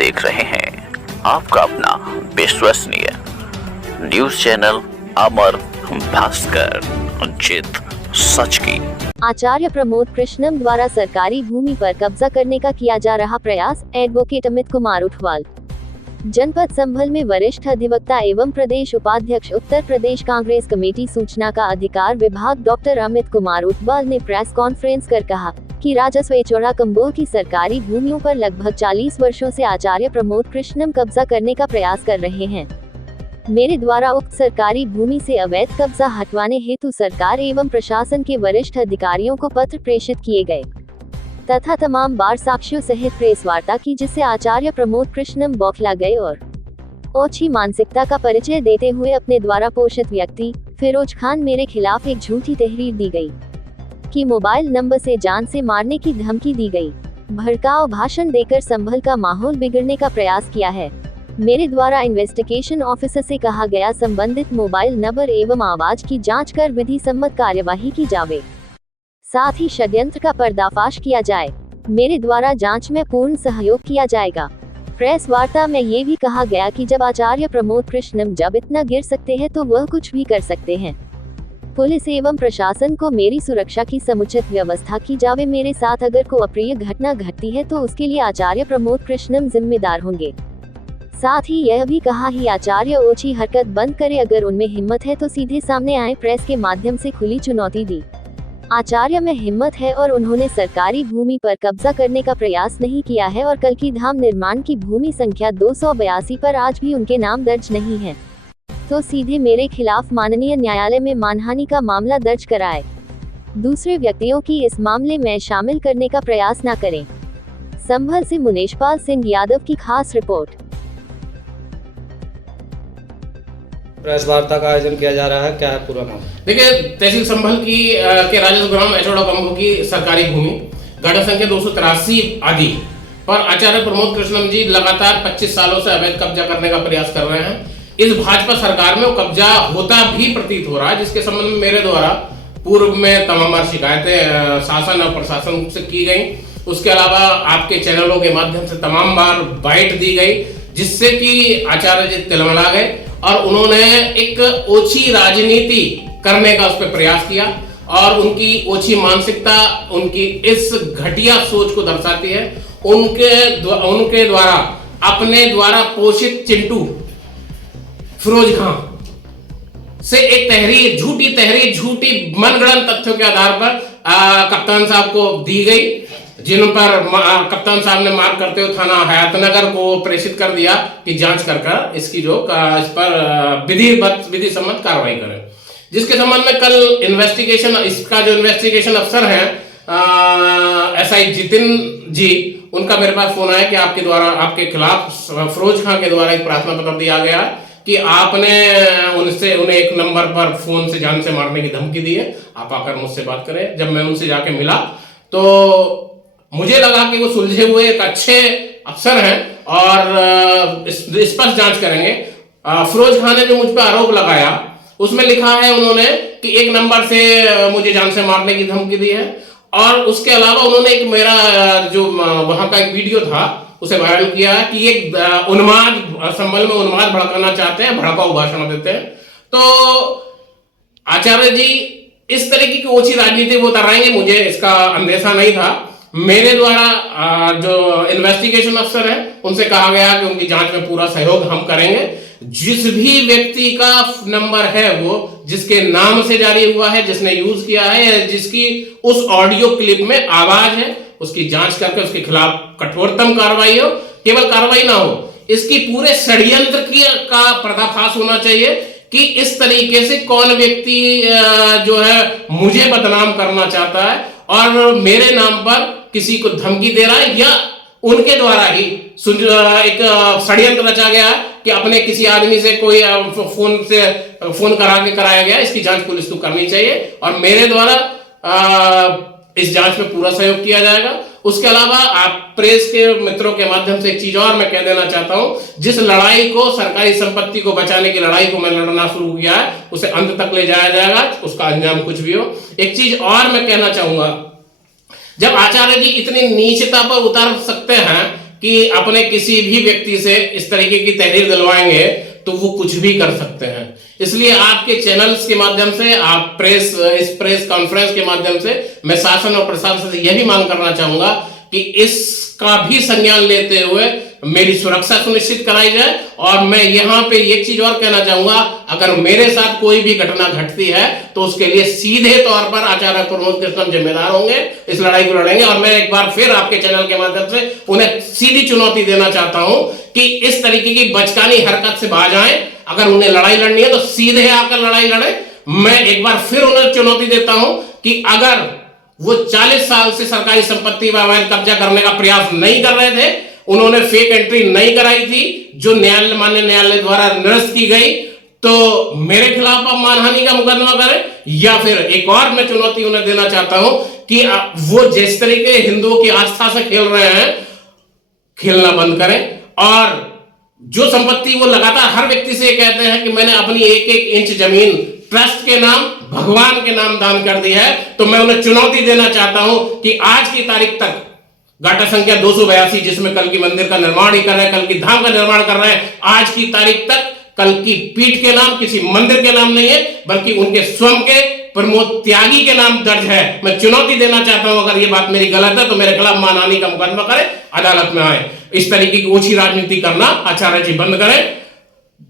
देख रहे हैं आपका अपना विश्वसनीय न्यूज चैनल अमर भास्कर, जित सच की। आचार्य प्रमोद कृष्णम द्वारा सरकारी भूमि पर कब्जा करने का किया जा रहा प्रयास, एडवोकेट अमित कुमार उठवाल। जनपद संभल में वरिष्ठ अधिवक्ता एवं प्रदेश उपाध्यक्ष उत्तर प्रदेश कांग्रेस कमेटी सूचना का अधिकार विभाग डॉक्टर अमित कुमार उठवाल ने प्रेस कॉन्फ्रेंस कर कहा कि राजस्व चौड़ा कंबोह की सरकारी भूमियों पर लगभग 40 वर्षों से आचार्य प्रमोद कृष्णम कब्जा करने का प्रयास कर रहे हैं। मेरे द्वारा उक्त सरकारी भूमि से अवैध कब्जा हटवाने हेतु सरकार एवं प्रशासन के वरिष्ठ अधिकारियों को पत्र प्रेषित किए गए तथा तमाम बार साक्ष्यों सहित प्रेस वार्ता की, जिससे आचार्य प्रमोद कृष्णम बौखला गए और ओछी मानसिकता का परिचय देते हुए अपने द्वारा पोषित व्यक्ति फिरोज खान मेरे खिलाफ एक झूठी तहरीर दी गई कि मोबाइल नंबर से जान से मारने की धमकी दी गई, भड़काऊ भाषण देकर संभल का माहौल बिगड़ने का प्रयास किया है। मेरे द्वारा इन्वेस्टिगेशन ऑफिसर से कहा गया संबंधित मोबाइल नंबर एवं आवाज की जांच कर विधि सम्मत कार्यवाही की जावे, साथ ही षड्यंत्र का पर्दाफाश किया जाए। मेरे द्वारा जांच में पूर्ण सहयोग किया जाएगा। प्रेस वार्ता में ये भी कहा गया कि जब आचार्य प्रमोद कृष्णम जब इतना गिर सकते हैं तो वह कुछ भी कर सकते हैं। पुलिस एवं प्रशासन को मेरी सुरक्षा की समुचित व्यवस्था की जावे। मेरे साथ अगर कोई अप्रिय घटना घटती है तो उसके लिए आचार्य प्रमोद कृष्णम जिम्मेदार होंगे। साथ ही यह भी कहा ही आचार्य ओछी हरकत बंद करे, अगर उनमें हिम्मत है तो सीधे सामने आए। प्रेस के माध्यम से खुली चुनौती दी। आचार्य में हिम्मत है और उन्होंने सरकारी भूमि पर कब्जा करने का प्रयास नहीं किया है और कल की धाम निर्माण की भूमि संख्या 282 पर आज भी उनके नाम दर्ज नहीं है, तो सीधे मेरे खिलाफ माननीय न्यायालय में मानहानि का मामला दर्ज कराए। दूसरे व्यक्तियों की इस मामले में शामिल करने का प्रयास न करें। संभल से मुनेशपाल सिंह यादव की खास रिपोर्ट। प्रेस वार्ता का आयोजन किया जा रहा है, क्या है पूरा नाम? देखिए, तहसील संभल की के राजस्व ग्राम चौड़ा कंबोह की सरकारी भूमि गढ़ संख्या 283 आदि पर आचार्य प्रमोद कृष्णम जी लगातार 25 सालों से अवैध कब्जा करने का प्रयास कर रहे हैं। इस भाजपा सरकार में वो कब्जा होता भी प्रतीत हो रहा है, जिसके संबंध में मेरे द्वारा पूर्व में तमाम बार शिकायतें शासन और प्रशासन से की गई। उसके अलावा आपके चैनलों के माध्यम से तमाम बार बाइट दी गई, जिससे कि आचार्य जी तिलमिला गए और उन्होंने एक ओछी राजनीति करने का उस पर प्रयास किया और उनकी ओछी मानसिकता उनकी इस घटिया सोच को दर्शाती है। उनके द्वारा अपने द्वारा पोषित चिंटू फिरोज खान से एक तहरीर, झूठी मनगढ़ंत तथ्यों के आधार पर कप्तान साहब को दी गई, जिन पर कप्तान साहब ने मार्क करते हुए थाना हयातनगर को प्रेषित कर दिया कि जांच कर इसकी इस पर विधि सम्मत कार्रवाई करें। जिसके संबंध में कल इसका जो इन्वेस्टिगेशन अफसर है SI जितिन जी, उनका मेरे पास फोन आया कि आपके खिलाफ फिरोज खान के द्वारा एक प्रार्थना पत्र दिया गया कि आपने उन्हें एक नंबर पर फोन से जान से मारने की धमकी दी है, आप आकर मुझसे बात करें। जब मैं उनसे जाके मिला तो मुझे लगा कि वो सुलझे हुए एक अच्छे अफसर हैं और स्पष्ट जांच करेंगे। फिरोज खान ने जो मुझ पर आरोप लगाया उसमें लिखा है उन्होंने कि एक नंबर से मुझे जान से मारने की धमकी दी है और उसके अलावा उन्होंने एक मेरा जो वहां का एक वीडियो था उसे वायरल किया कि एक संभल में उन्माद भड़काना चाहते हैं, भड़काऊ भाषण देते हैं। तो आचार्य जी इस तरीके की ओछी राजनीति वो उतराएंगे, मुझे इसका अंदेशा नहीं था। मेरे द्वारा जो इन्वेस्टिगेशन अफसर है उनसे कहा गया कि उनकी जांच में पूरा सहयोग हम करेंगे। जिस भी व्यक्ति का नंबर है वो जिसके नाम से जारी हुआ है, जिसने यूज किया है या जिसकी उस ऑडियो क्लिप में आवाज है, उसकी जांच करके उसके खिलाफ कठोरतम कार्रवाई हो। केवल कार्रवाई ना हो, इसकी पूरे षड्यंत्र का पर्दाफाश होना चाहिए कि इस तरीके से कौन व्यक्ति जो है मुझे बदनाम करना चाहता है और मेरे नाम पर किसी को धमकी दे रहा है या उनके द्वारा ही एक षड्यंत्र रचा गया कि अपने किसी आदमी से कोई फोन कराया गया। इसकी जांच पुलिस को करनी चाहिए और मेरे द्वारा इस जांच में पूरा सहयोग किया जाएगा। उसके अलावा आप प्रेस के मित्रों के माध्यम से एक चीज और मैं कह देना चाहता हूं, जिस लड़ाई को सरकारी संपत्ति को बचाने की लड़ाई को मैं लड़ना शुरू किया है उसे अंत तक ले जाया जाएगा, उसका अंजाम कुछ भी हो। एक चीज और मैं कहना चाहूंगा, जब आचार्य जी इतनी नीचता पर उतर सकते हैं कि अपने किसी भी व्यक्ति से इस तरीके की तहरीर दिलवाएंगे तो वो कुछ भी कर सकते हैं। इसलिए आपके चैनल्स के माध्यम से, आप इस प्रेस कॉन्फ्रेंस के माध्यम से मैं शासन और प्रशासन से यह भी मांग करना चाहूंगा कि इसका भी संज्ञान लेते हुए मेरी सुरक्षा सुनिश्चित कराई जाए। और मैं यहां पे एक चीज और कहना चाहूंगा, अगर मेरे साथ कोई भी घटना घटती है तो उसके लिए सीधे तौर पर आचार्य प्रमोद कृष्णम जिम्मेदार होंगे, इस लड़ाई को लड़ेंगे। और मैं एक बार फिर आपके चैनल के माध्यम से उन्हें सीधी चुनौती देना चाहता हूं कि इस तरीके की बचकानी हरकत से बाज आए। अगर उन्हें लड़ाई लड़नी है तो सीधे आकर लड़ाई लड़े। मैं एक बार फिर उन्हें चुनौती देता हूं कि अगर वो 40 साल से सरकारी संपत्ति पर अवैध कब्जा करने का प्रयास नहीं कर रहे थे, उन्होंने फेक एंट्री नहीं कराई थी जो माननीय न्यायालय द्वारा निरस्त की गई, तो मेरे खिलाफ आप मानहानि का मुकदमा करें। या फिर एक और मैं चुनौती उन्हें देना चाहता हूं कि वो जिस तरीके हिंदुओं की आस्था से खेल रहे हैं, खेलना बंद करें। और जो संपत्ति वो लगातार हर व्यक्ति से कहते हैं कि मैंने अपनी एक एक इंच जमीन ट्रस्ट के नाम, भगवान के नाम दान कर दी है, तो मैं उन्हें चुनौती देना चाहता हूं कि आज की तारीख तक गाटा संख्या 282, जिसमें कल की मंदिर का निर्माण ही कर रहे हैं, कल की धाम का निर्माण कर रहे हैं, आज की तारीख तक कल की पीठ के नाम किसी मंदिर के नाम नहीं है, बल्कि उनके स्वयं के प्रमोद त्यागी के नाम दर्ज है। मैं चुनौती देना चाहता हूं, अगर ये बात मेरी गलत है तो मेरे खिलाफ मानहानि का मुकदमा करें, अदालत में आए। इस तरीके की ओछी राजनीति करना आचार्य जी बंद करें,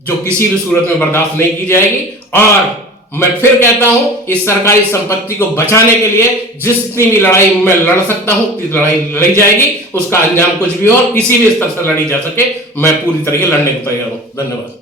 जो किसी भी सूरत में बर्दाश्त नहीं की जाएगी। और मैं फिर कहता हूं, इस सरकारी संपत्ति को बचाने के लिए जितनी भी लड़ाई मैं लड़ सकता हूं, लड़ाई लड़ी जाएगी। उसका अंजाम कुछ भी हो और किसी भी स्तर से लड़ी जा सके, मैं पूरी तरीके लड़ने को तैयार हूं। धन्यवाद।